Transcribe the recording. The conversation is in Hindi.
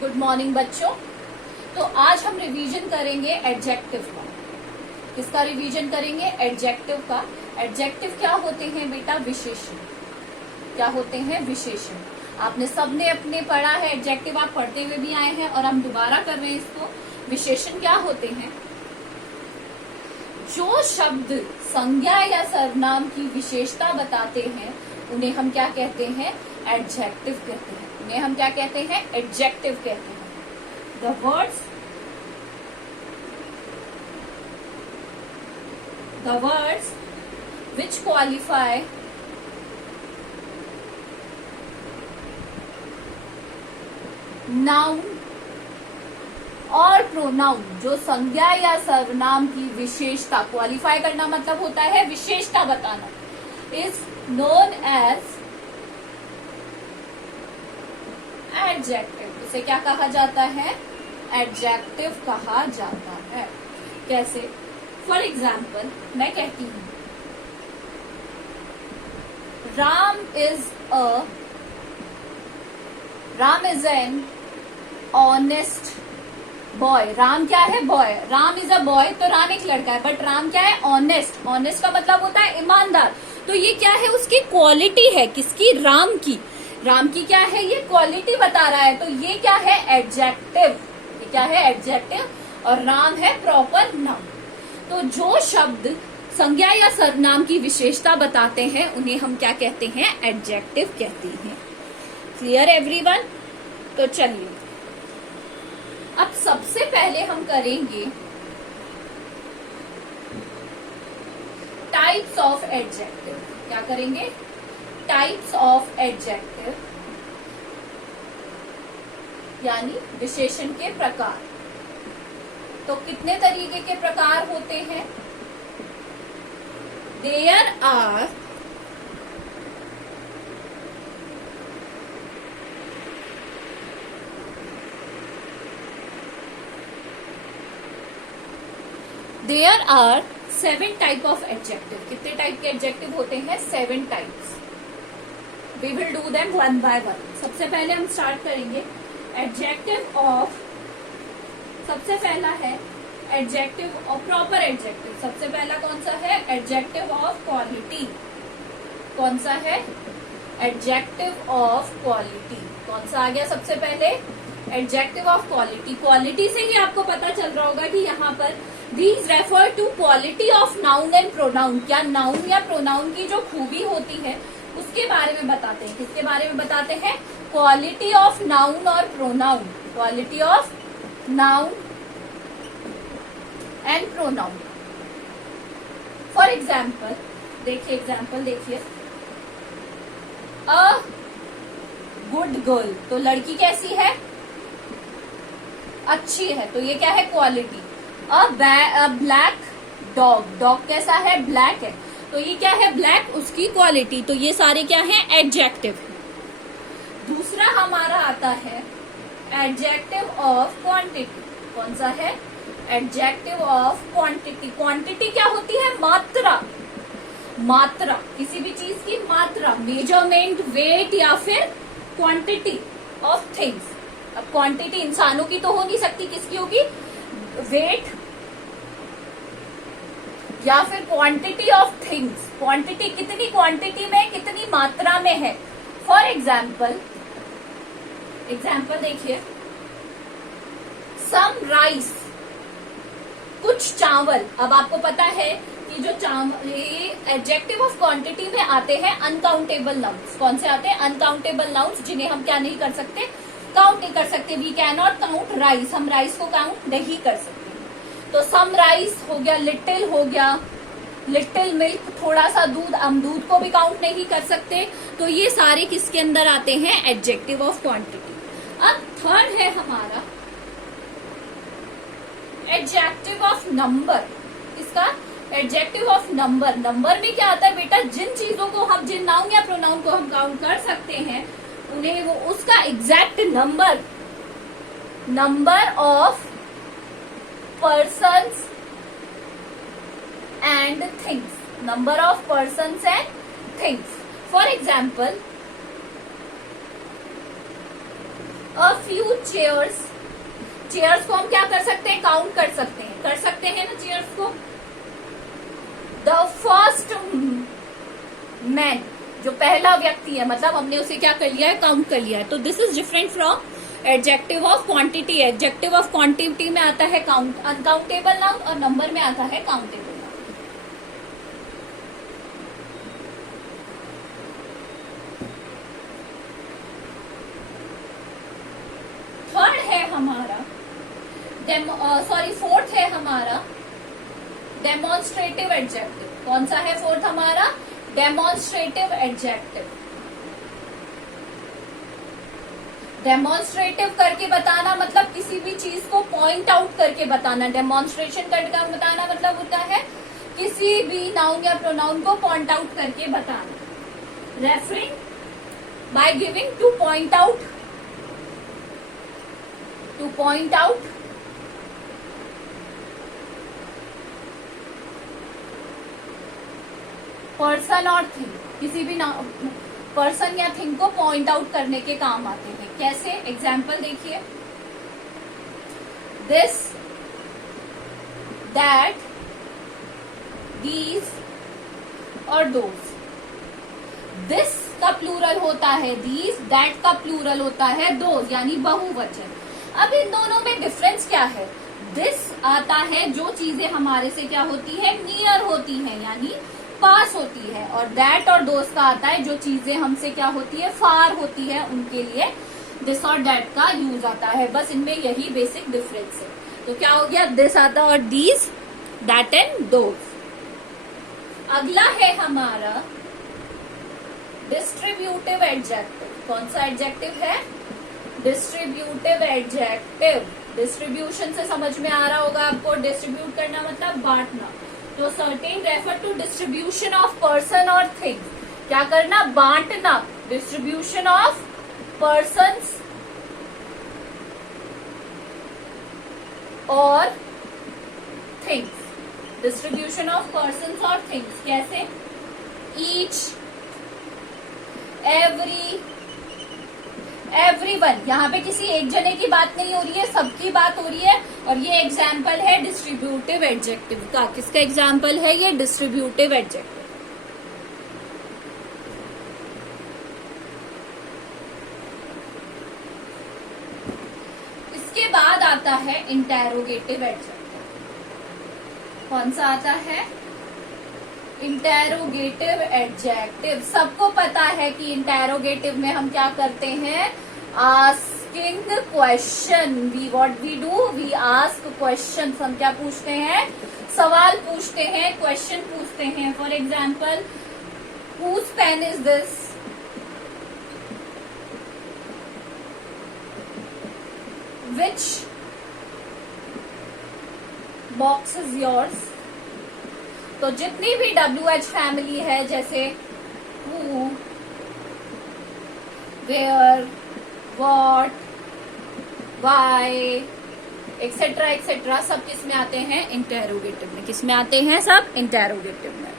गुड मॉर्निंग बच्चों। तो आज हम रिवीजन करेंगे एडजेक्टिव का। किसका रिवीजन करेंगे? एडजेक्टिव का। एडजेक्टिव क्या होते हैं बेटा? विशेषण। क्या होते हैं? विशेषण। आपने सबने अपने पढ़ा है एडजेक्टिव, आप पढ़ते हुए भी आए हैं और हम दोबारा कर रहे हैं इसको। विशेषण क्या होते हैं? जो शब्द संज्ञा या सर्वनाम की विशेषता बताते हैं उन्हें हम क्या कहते हैं? एडजेक्टिव कहते हैं। उन्हें हम क्या कहते हैं? एडजेक्टिव कहते हैं। The words which qualify noun और प्रोनाउन, जो संज्ञा या सर्वनाम की विशेषता, क्वालिफाई करना मतलब होता है विशेषता बताना, इज नोन एज एडजेक्टिव। इसे क्या कहा जाता है? एडजेक्टिव कहा जाता है। कैसे? फॉर एग्जाम्पल मैं कहती हूं Ram is an honest boy. Ram क्या है? Boy. Ram is a boy, तो राम एक लड़का है, बट राम क्या है? ऑनेस्ट। ऑनेस्ट का मतलब होता है ईमानदार। तो ये क्या है? उसकी क्वालिटी है। किसकी? राम की। राम की क्या है? ये क्वालिटी बता रहा है, तो ये क्या है? एडजेक्टिव। ये क्या है? एडजेक्टिव। और राम है प्रॉपर नाउन। तो जो शब्द संज्ञा या सर्वनाम की विशेषता बताते हैं उन्हें हम क्या कहते हैं? एडजेक्टिव कहते हैं। Clear everyone? तो चलिए अब सबसे पहले हम करेंगे टाइप्स ऑफ एडजेक्टिव। क्या करेंगे? टाइप्स ऑफ एडजेक्टिव, यानी विशेषण के प्रकार। तो कितने तरीके के प्रकार होते हैं? There are there are 7 type of adjective. कितने टाइप के एडजेक्टिव होते हैं? 7 types. We will do them one by one. सबसे पहले हम स्टार्ट करेंगे एडजेक्टिव ऑफ, सबसे पहला है एडजेक्टिव ऑफ प्रॉपर एडजेक्टिव। सबसे पहला कौन सा है? Adjective of quality. कौन सा है? Adjective of quality. कौन सा आ गया सबसे पहले? Adjective of quality. क्वालिटी से ही आपको पता चल रहा होगा कि यहाँ पर these refer to quality of noun and pronoun। क्या नाउन या प्रोनाउन की जो खूबी होती है उसके बारे में बताते हैं। किसके बारे में बताते हैं? क्वालिटी ऑफ नाउन और pronoun. Quality of noun and pronoun. For example देखिए, अ गुड गर्ल, तो लड़की कैसी है? अच्छी है, तो ये क्या है? क्वालिटी। अ ब्लैक डॉग, डॉग कैसा है? ब्लैक है, तो ये क्या है? ब्लैक, उसकी क्वालिटी। तो ये सारे क्या है? एडजेक्टिव। दूसरा हमारा आता है एडजेक्टिव ऑफ क्वांटिटी। कौन सा है? Adjective of quantity. क्वांटिटी क्या होती है? मात्रा। मात्रा, किसी भी चीज की मात्रा, मेजरमेंट, वेट या फिर क्वांटिटी ऑफ थिंग्स। अब क्वांटिटी इंसानों की तो हो नहीं सकती, किसकी होगी? वेट या फिर क्वांटिटी ऑफ थिंग्स। क्वांटिटी, कितनी क्वांटिटी में, कितनी मात्रा में है। फॉर एग्जाम्पल देखिए, सम राइस, कुछ चावल। अब आपको पता है कि जो चावल, ये एडजेक्टिव ऑफ क्वांटिटी में आते हैं अनकाउंटेबल नाउन्स। कौन से आते हैं? अनकाउंटेबल नाउन्स, जिन्हें हम क्या नहीं कर सकते? काउंट नहीं कर सकते। We can not count rice. हम राइस को काउंट नहीं कर सकते। तो सम राइस हो गया, लिटिल हो गया, लिटिल मिल्क, थोड़ा सा दूध, हम दूध को भी काउंट नहीं कर सकते। तो ये सारे किसके अंदर आते हैं? Adjective of quantity. अब थर्ड है हमारा एडजेक्टिव ऑफ नंबर। इसका एडजेक्टिव ऑफ नंबर। नंबर में क्या आता है बेटा? जिन चीजों को हम, जिन नाउन या प्रोनाउन को हम काउंट कर सकते हैं उन्हें, वो उसका exact number of persons and things. Number of persons and things. For example, a few chairs, chairs को हम क्या कर सकते हैं, काउंट कर सकते हैं ना चेयर्स को। द फर्स्ट मैन, जो पहला व्यक्ति है, मतलब हमने उसे क्या कर लिया है, काउंट कर लिया है। तो this is different from adjective of quantity. Adjective of quantity में आता है काउंट अनकाउंटेबल नाउन और नंबर में आता है काउंटेबल नाउन। थर्ड है हमारा फोर्थ है हमारा डेमोन्स्ट्रेटिव एडजेक्टिव। कौन सा है फोर्थ हमारा, डेमोन्स्ट्रेटिव एडजेक्टिव। डेमोन्स्ट्रेटिव करके बताना मतलब किसी भी चीज को पॉइंट आउट करके बताना। डेमोन्स्ट्रेशन करके बताना मतलब होता है किसी भी नाउन या प्रोनाउन को पॉइंट आउट करके बताना। Referring by giving two point out, two point out. Person और थिंग, किसी भी पर्सन या थिंग को पॉइंट आउट करने के काम आते हैं। कैसे, एग्जाम्पल देखिए, दिस, दैट, दीज और दोज। दिस का प्लूरल होता है दीज, दैट का प्लूरल होता है दोज, यानी बहुवचन। अब इन दोनों में डिफरेंस क्या है, दिस आता है जो चीजें हमारे से क्या होती है, नियर होती है यानी पास होती है, और दैट और दोस्त का आता है जो चीजें हमसे क्या होती है, फार होती है, उनके लिए दिस और दैट का यूज आता है। बस इनमें यही बेसिक डिफरेंस है। तो क्या हो गया, दिस आता और दीज, दैट एंड दोज। अगला है हमारा डिस्ट्रीब्यूटिव एडजेक्टिव। कौन सा एडजेक्टिव है, डिस्ट्रीब्यूटिव एडजेक्टिव। डिस्ट्रीब्यूशन से समझ में आ रहा होगा आपको, डिस्ट्रीब्यूट करना मतलब बांटना। तो certain refer to distribution of person और थिंग। क्या करना, बांटना। डिस्ट्रीब्यूशन ऑफ पर्सन्स और थिंग्स। डिस्ट्रीब्यूशन ऑफ पर्सन्स और थिंग्स कैसे, ईच, एवरीवन। यहाँ पे किसी एक जने की बात नहीं हो रही है, सबकी बात हो रही है। और ये एग्जाम्पल है डिस्ट्रीब्यूटिव एडजेक्टिव का। किसका एग्जाम्पल है ये, डिस्ट्रीब्यूटिव एडजेक्टिव। इसके बाद आता है इंटेरोगेटिव एडजेक्टिव। कौन सा आता है, इंटेरोगेटिव एडजेक्टिव। सबको पता है कि इंटेरोगेटिव में हम क्या करते हैं, asking question. What we do, we ask question. हम क्या पूछते हैं, सवाल पूछते हैं, क्वेश्चन पूछते हैं। For example, whose pen is this, which box is yours. तो जितनी भी WH फैमिली है, जैसे who, where, what, why, etcetera etcetera, सब किस में आते हैं, इंटेरोगेटिव में। किस में आते हैं, सब इंटेरोगेटिव में।